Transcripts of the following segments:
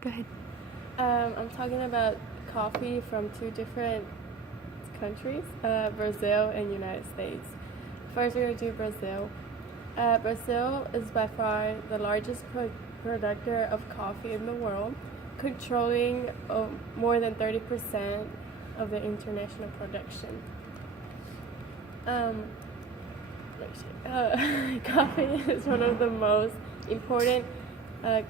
Go ahead. I'm talking about coffee from two different countries, Brazil and United States. First, we're going to do Brazil. Brazil is by far the largest producer of coffee in the world, controlling more than 30% of the international production. Um, Coffee is one of the most important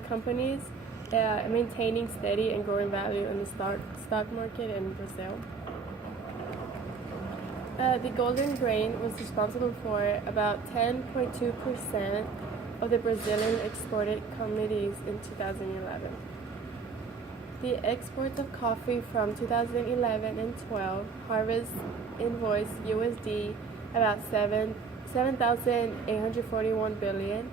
companies maintaining steady and growing value in the stock market in Brazil. The golden grain was responsible for about 10.2% of the Brazilian exported commodities in 2011. The exports of coffee from 2011 and 12 harvest invoiced USD about 7,841 billion,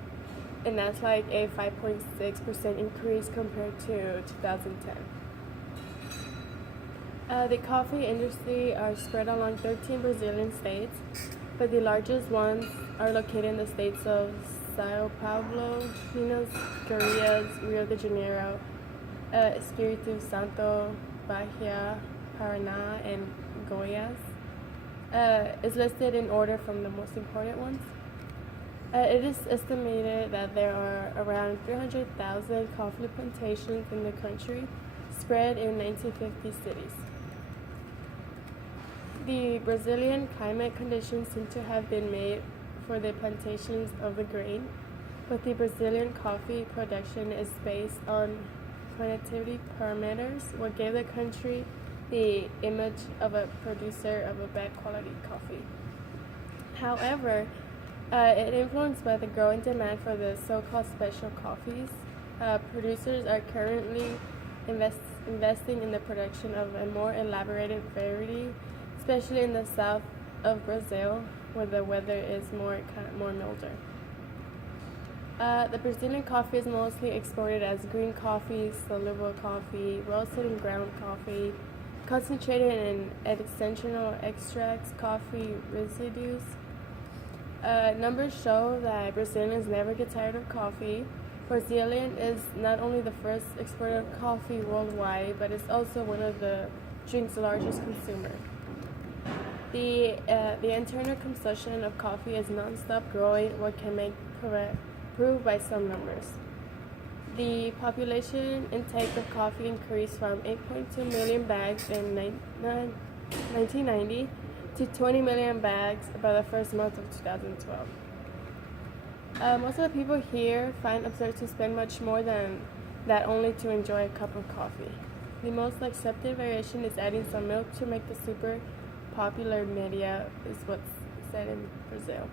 and that's like a 5.6% increase compared to 2010. The coffee industry are spread along 13 Brazilian states, but the largest ones are located in the states of Sao Paulo, Minas Gerais, Rio de Janeiro, Espírito Santo, Bahia, Paraná, and Goiás. Is listed in order from the most important ones. It is estimated that there are around 300,000 coffee plantations in the country, spread in 1950 cities. The Brazilian climate conditions seem to have been made for the plantations of the grain, but the Brazilian coffee production is based on productivity parameters, what gave the country the image of a producer of a bad quality coffee. However, it influenced by the growing demand for the so-called special coffees. Producers are currently investing in the production of a more elaborated variety, especially in the south of Brazil, where the weather is more milder. The Brazilian coffee is mostly exported as green coffee, soluble coffee, roasted and ground coffee, concentrated in essential extracts, coffee residues. Numbers show that Brazilians never get tired of coffee. Brazilian is not only the first exporter of coffee worldwide, but it's also one of the drink's largest consumer. The internal consumption of coffee is non-stop growing, what can make proved by some numbers. The population intake of coffee increased from 8.2 million bags in 1990 to 20 million bags by the first month of 2012. Most of the people here find absurd to spend much more than that only to enjoy a cup of coffee. The most accepted variation is adding some milk to make the super popular media, is what's said in Brazil.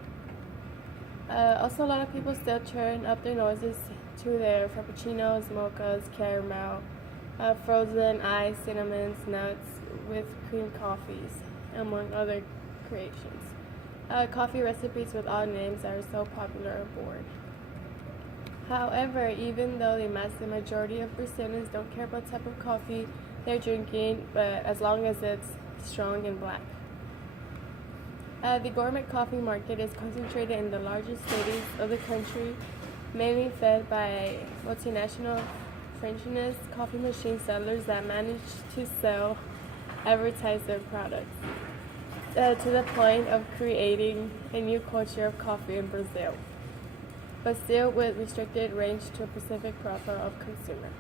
Also, a lot of people still turn up their noses to their frappuccinos, mochas, caramel, frozen ice, cinnamons, nuts with cream coffees, among other creations. Coffee recipes with odd names are so popular abroad. However, even though the massive majority of Brazilians don't care what type of coffee they're drinking, but as long as it's strong and black. The gourmet coffee market is concentrated in the largest cities of the country, mainly fed by multinational Frenchness coffee machine sellers that manage to advertise their products, to the point of creating a new culture of coffee in Brazil, but still with restricted range to a specific profile of consumer.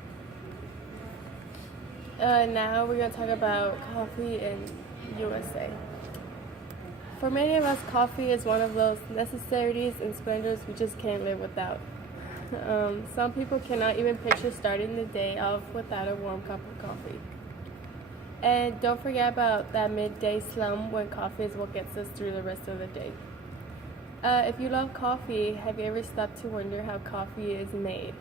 Now we're going to talk about coffee in USA. For many of us, coffee is one of those necessities and splendors we just can't live without. Some people cannot even picture starting the day off without a warm cup of coffee. And don't forget about that midday slump when coffee is what gets us through the rest of the day. If you love coffee, have you ever stopped to wonder how coffee is made?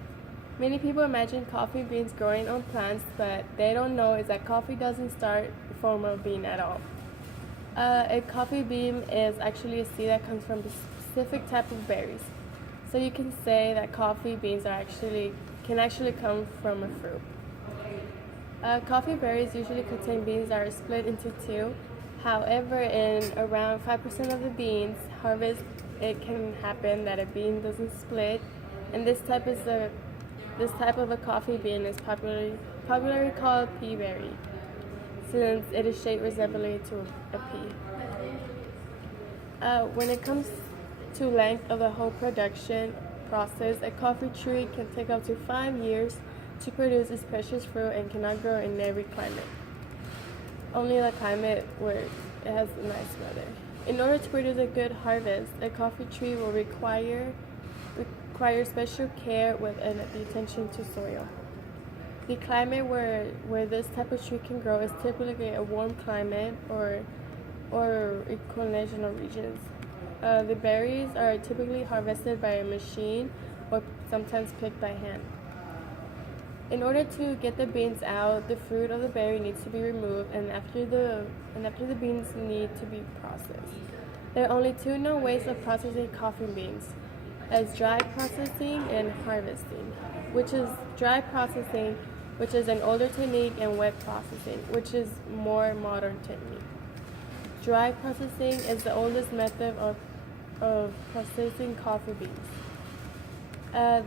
Many people imagine coffee beans growing on plants, but they don't know is that coffee doesn't start from a bean at all. A coffee bean is actually a seed that comes from a specific type of berries. So you can say that coffee beans can actually come from a fruit. Coffee berries usually contain beans that are split into two. However, in around 5% of the beans harvest, it can happen that a bean doesn't split, and this this type of a coffee bean is popularly called pea berry, since it is shaped resembling to a pea. When it comes to length of the whole production process, a coffee tree can take up to 5 years to produce its precious fruit and cannot grow in every climate. Only the climate where it has nice weather. In order to produce a good harvest, a coffee tree will require special care with the attention to soil. The climate where this type of tree can grow is typically a warm climate or equinoctial regions. The berries are typically harvested by a machine or sometimes picked by hand. In order to get the beans out, the fruit of the berry needs to be removed, and after the beans need to be processed. There are only two known ways of processing coffee beans, as dry processing and harvesting, which is dry processing, which is an older technique, and wet processing, which is more modern technique. Dry processing is the oldest method of processing coffee beans.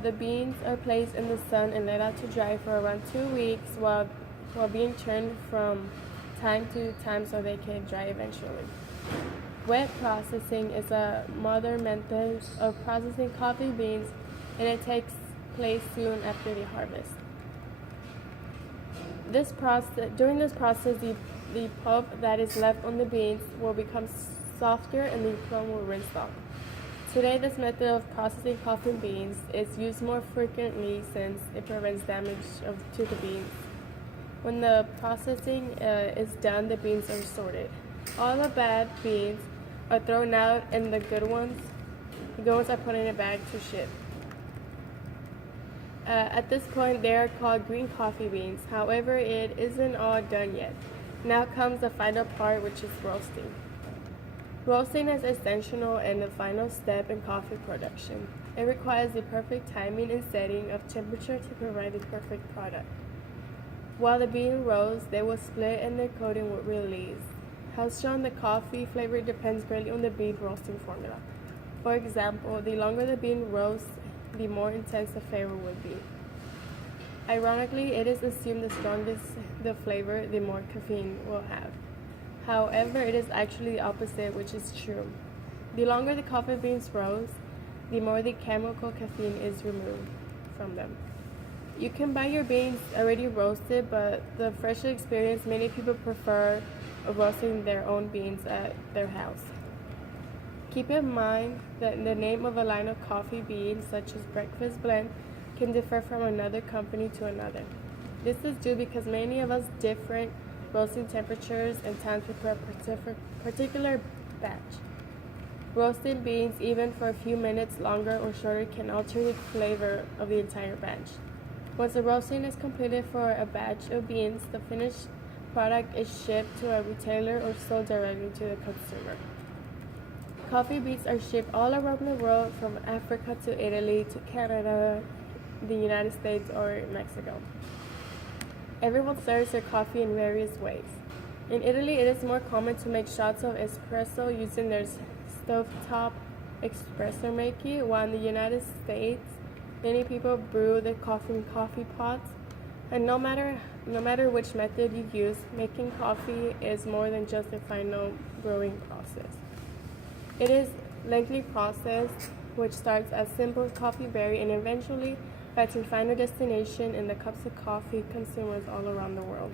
The beans are placed in the sun and let out to dry for around 2 weeks while being turned from time to time so they can dry eventually. Wet processing is a modern method of processing coffee beans, and it takes place soon after the harvest. During this process, the pulp that is left on the beans will become softer and the clone will rinse off. Today, this method of processing coffee beans is used more frequently since it prevents damage to the beans. When the processing is done, the beans are sorted. All the bad beans are thrown out, and the good ones are put in a bag to ship. At this point, they are called green coffee beans. However, it isn't all done yet. Now comes the final part, which is roasting. Roasting is essential and the final step in coffee production. It requires the perfect timing and setting of temperature to provide the perfect product. While the bean roasts, they will split and their coating will release. How strong the coffee flavor depends greatly on the bean roasting formula. For example, the longer the bean roasts, the more intense the flavor will be. Ironically, it is assumed the stronger the flavor, the more caffeine will have. However, it is actually the opposite, which is true. The longer the coffee beans roast, the more the chemical caffeine is removed from them. You can buy your beans already roasted, but the fresher experience, many people prefer roasting their own beans at their house. Keep in mind that the name of a line of coffee beans, such as Breakfast Blend, can differ from another company to another. This is due because many of us different roasting temperatures and times for a particular batch. Roasting beans, even for a few minutes longer or shorter, can alter the flavor of the entire batch. Once the roasting is completed for a batch of beans, the finished product is shipped to a retailer or sold directly to the consumer. Coffee beans are shipped all around the world, from Africa to Italy to Canada, the United States, or Mexico. Everyone serves their coffee in various ways. In Italy, it is more common to make shots of espresso using their stovetop espresso maker, while in the United States, many people brew their coffee in coffee pots. And no matter which method you use, making coffee is more than just a final brewing process. It is a lengthy process which starts as simple coffee berry and eventually finds a final destination in the cups of coffee consumers all around the world.